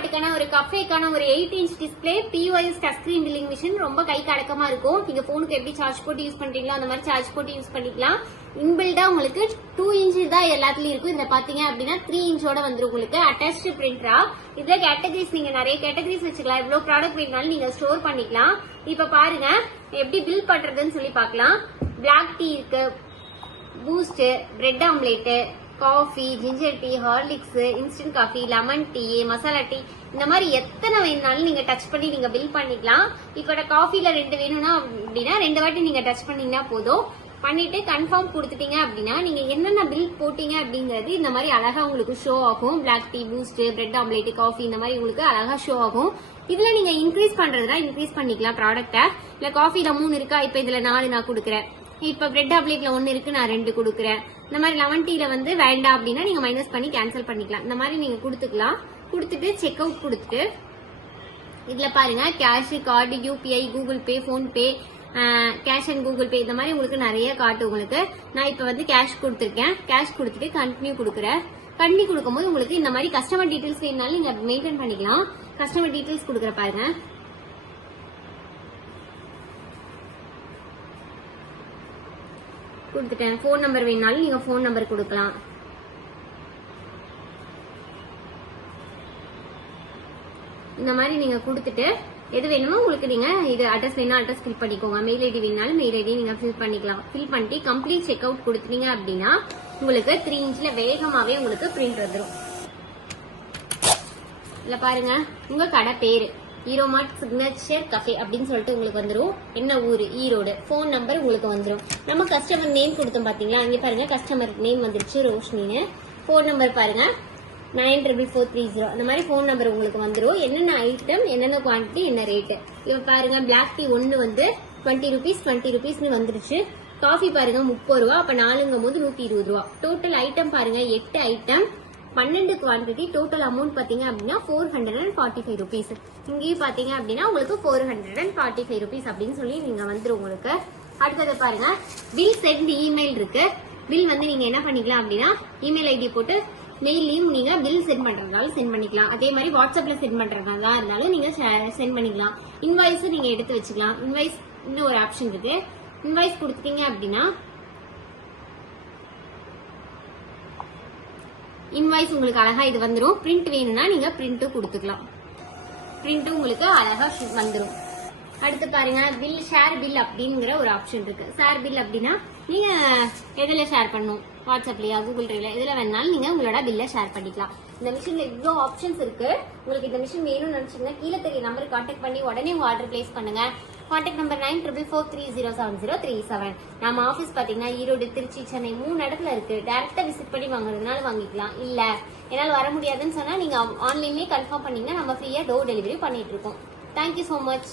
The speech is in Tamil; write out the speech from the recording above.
மார்ட்டுக்கான ஒரு கஃபேக்கான ஒரு 8 inch display POS touch screen billing machine ரொம்ப கைக்கு அடக்கமா இருக்கும். நீங்க போனுக்கு எப்படி சார்ஜ் போட்டு யூஸ் பண்றீங்களோ அந்த மாதிரி சார்ஜ் போட்டு யூஸ் பண்ணிக்கலாம். இன்பில்டா உங்களுக்கு 2 இன்ச் தான் எல்லாத்துலயும் இருக்கும். இதுல பாத்தீங்க அப்படின்னா 3 இன்ச்சோட வந்துரும் உங்களுக்கு அட்டாச்டு பிரிண்டரா. இதுல கேட்டகரிஸ் நீங்க நிறைய கேட்டகரிஸ் வச்சுக்கலாம். இவ்வளவு ப்ராடக்ட் வேணும்னாலும் நீங்க ஸ்டோர் பண்ணிக்கலாம். இப்ப பாருங்க எப்படி பில் பண்றதுன்னு சொல்லி பாக்கலாம். பிளாக் டீ இருக்கு, boost, bread omelette, coffee, ginger tea, Horlicks, instant coffee, lemon tea, masala tea, இந்த மாதிரி எத்தனை வேணும்னாலும் நீங்க டச் பண்ணி நீங்க பில் பண்ணிக்கலாம். இப்ப காஃபில 2 வேணும்னா அப்படின்னா 2 வாட்டி நீங்க டச் பண்ணீங்கன்னா போதும். பண்ணிட்டு கன்ஃபார்ம் கொடுத்துட்டீங்க அப்படின்னா நீங்க என்னென்ன பில் போட்டீங்க அப்படிங்கறது இந்த மாதிரி அழகா உங்களுக்கு ஷோ ஆகும். Black tea, Boost, bread omelette, coffee இந்த மாதிரி உங்களுக்கு அழகா ஷோ ஆகும். இதுல நீங்க இன்க்ரீஸ் பண்றதுனா இன்க்ரீஸ் பண்ணிக்கலாம் ப்ராடக்ட. இல்ல காஃபில 3 இருக்கா, இப்ப இதுல 4 நான் கொடுக்குறேன். இப்ப பிரெட் ஆம்லேட்ல 1 இருக்கு, நான் 2 கொடுக்குறேன். இந்த மாதிரி லெமன் டீல வந்து வேண்டாம் அப்படின்னா நீங்க மைனஸ் பண்ணி கேன்சல் பண்ணிக்கலாம். இந்த மாதிரி நீங்க கொடுத்துக்கலாம். கொடுத்துட்டு செக் அவுட் கொடுத்துட்டு இதுல பாருங்க cash, card, UPI, Google Pay, phone pay, cash and Google Pay இந்த மாதிரி உங்களுக்கு நிறைய காட்டு. உங்களுக்கு நான் இப்ப வந்து கேஷ் கொடுத்துருக்கேன். கேஷ் கொடுத்துட்டு கண்டினியூ கொடுக்குறேன். கண்டினியூ கொடுக்கும்போது உங்களுக்கு இந்த மாதிரி கஸ்டமர் டீடைல்ஸ் வேணும்னாலும் நீங்க மெயின்டைன் பண்ணிக்கலாம். கஸ்டமர் டீடைல்ஸ் கொடுக்குற பாருங்க. கொடுத்துட்டேன். போன் நம்பர் வேணாலும் நீங்க போன் நம்பர் கொடுக்கலாம். இந்த மாதிரி நீங்க கொடுத்துட்டு எது வேணுமோ உங்களுக்கு நீங்க இது அட்ரஸ் வேணா அட்ரஸ் ஃபில் பண்ணிக்கோங்க. மெயில் ஐடி வேணாலும் மெயில் ஐடி நீங்க ஃபில் பண்ணிக்கலாம். ஃபில் பண்ணிட்டு கம்ப்ளீட் செக் அவுட் கொடுத்தீங்க அப்படின்னா உங்களுக்கு 3 இன்ச்ல வேகமாவே உங்களுக்கு பிரிண்ட் வந்துடும். இல்ல பாருங்க உங்க கடை பேரு ஈரோமார்ட் சிக்னேச்சர் கஃபே அப்படின்னு சொல்லிட்டு உங்களுக்கு வந்துடும். என்ன ஊரு? ஈரோடு. போன் நம்பர் உங்களுக்கு வந்துடும். நம்ம கஸ்டமர் நேம் கொடுத்தோம் பாத்தீங்களா, அங்கே பாருங்க கஸ்டமர் நேம் வந்துருச்சு ரோஷினின்னு. போன் நம்பர் பாருங்க 944430. அந்த மாதிரி போன் நம்பர் உங்களுக்கு வந்துடும். என்னென்ன ஐட்டம், என்னென்ன குவான்டிட்டி, என்ன ரேட்டு. இப்ப பாருங்க பிளாக் டீ 1 வந்து 20 ரூபீஸ் 20 ரூபீஸ்னு வந்துருச்சு. காஃபி பாருங்க 30 ரூபா, அப்ப 4ங்கும் போது 120 ரூபா. டோட்டல் ஐட்டம் பாருங்க 8 ஐட்டம், 12 குவான்டிட்டி. டோட்டல் அமௌண்ட் பாத்தீங்க அப்படின்னா 445 ரூபீஸ். இங்கேயும் பாத்தீங்க அப்படின்னா உங்களுக்கு 445 ரூபீஸ் அப்படின்னு சொல்லி நீங்க வந்துடும் உங்களுக்கு. அடுத்தது பாருங்க பில் சென்ட் இமெயில் இருக்கு. பில் வந்து நீங்க என்ன பண்ணிக்கலாம் அப்படின்னா இமெயில் ஐடி போட்டு மெயிலையும் நீங்க பில் சென்ட் பண்றதுனாலும் சென்ட் பண்ணிக்கலாம். அதே மாதிரி வாட்ஸ்அப்ல சென்ட் பண்றதா இருந்தாலும் நீங்க சென்ட் பண்ணிக்கலாம். இன்வாய்ஸ் நீங்க எடுத்து வச்சுக்கலாம். இன்வாய்ஸ் இன்னும் ஒரு ஆப்ஷன் இருக்கு. இன்வாய்ஸ் கொடுத்தீங்க அப்படின்னா இன்வாய்ஸ் உங்களுக்கு அழகா இது வந்துடும். பிரிண்ட் வேணும்னா நீங்க பிரிண்ட்டும் கொடுத்துக்கலாம். பிரிண்ட்டும் உங்களுக்கு அழகா வந்துடும். அடுத்து பாருங்க பில் ஷேர் பில் அப்படிங்கிற ஒரு ஆப்ஷன் இருக்கு. ஷேர் பில் அப்படின்னா நீங்க எதுல ஷேர் பண்ணும், வாட்ஸ்அப்லயா கூகுள் டிரைவ்ல எதுல வேணாலும் நீங்க உங்களோட பில்ல ஷேர் பண்ணிக்கலாம். இந்த மிஷின்ல இவ்வளோ ஆப்ஷன்ஸ் இருக்கு. உங்களுக்கு இந்த மிஷின் வேணும்னு நினைச்சீங்கன்னா கீழே தெரிய நம்பருக்கு கான்டாக்ட் பண்ணி உடனே உங்க ஆர்டர் பிளேஸ் பண்ணுங்க. Contact number 9444307037. நம்ம ஆபீஸ் பாத்தீங்கன்னா ஈரோடு, திருச்சி, சென்னை 3 இடத்துல இருக்கு. டைரக்டா விசிட் பண்ணி வாங்குறதுனால வாங்கிக்கலாம். இல்ல என்னால வர முடியாதுன்னு சொன்னா நீங்க ஆன்லைன்லயே கன்ஃபார்ம் பண்ணீங்கன்னா நம்ம ஃப்ரீயா டோர் டெலிவரி பண்ணிட்டு இருக்கோம். Thank you so much.